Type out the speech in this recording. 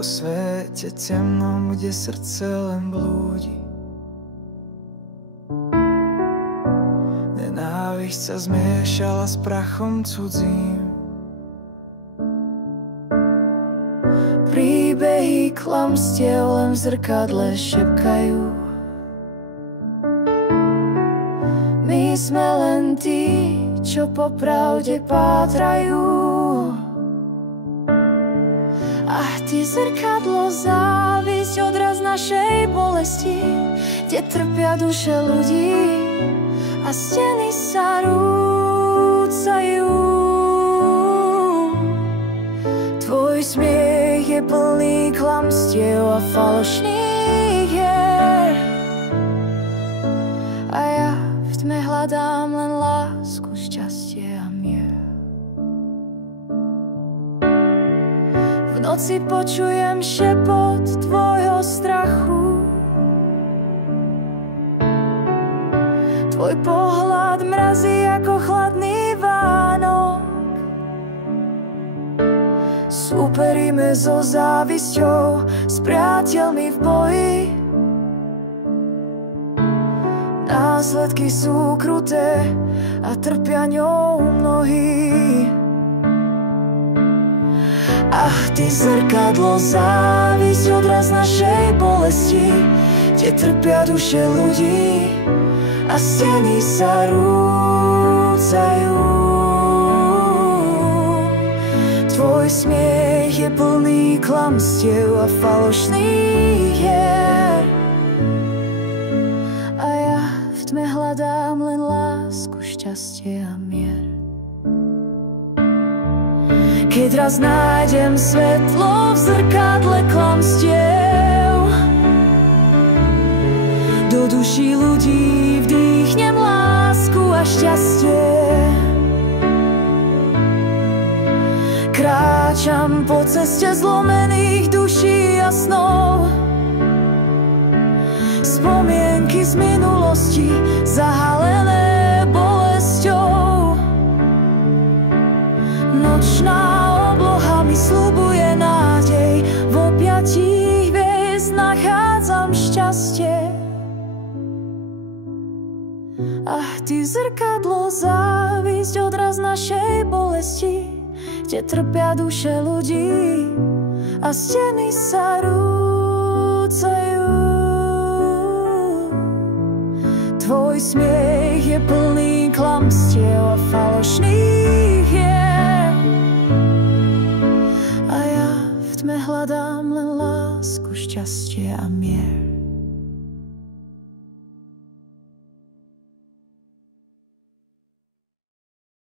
vo svete temnom, kde srdce len blúdi. Nenávisť sa zmiešala s prachom cudzím. Príbehy klamstiev len v zrkadle šepkajú. My sme len tí, čo po pravde pátrajú. Ach, ty zrkadlo, závisť, odraz našej bolesti, kde trpia duše ľudí a steny sa rúcajú. Tvoj smiech je plný klamstiev a falošných hier. A ja v tme hľadám len lásku, šťastie a mier. V noci počujem šepot tvojho strachu. Tvoj pohľad mrazí ako chladný Vánok. Súperíme so závisťou, s priateľmi v boji. Následky sú kruté a trpia ňou mnohí. Ach, ty zrkadlo, závisť, odraz našej bolesti, kde trpia duše ľudí a steny sa rúcajú. Tvoj smiech je plný klamstiev a falošných hier. A ja v tme hľadám len lásku, šťastie a mier. Keď raz nájdem svetlo v zrkadle klamstiev, do duší ľudí vdýchnem lásku a šťastie. Kráčam po ceste zlomených duší a snov. Spomienky z minulosti zahalené bolesťou. Nočná obloha mi sľubuje nádej, v objatí hviezd nachádzam šťastie. Ach, ty zrkadlo, závisť, odraz našej bolesti, kde trpia duše ľudí a steny sa rúcajú. Tvoj smiech je plný klamstiev a falošných hier. A ja v tme hľadám len lásku, šťastie a mier.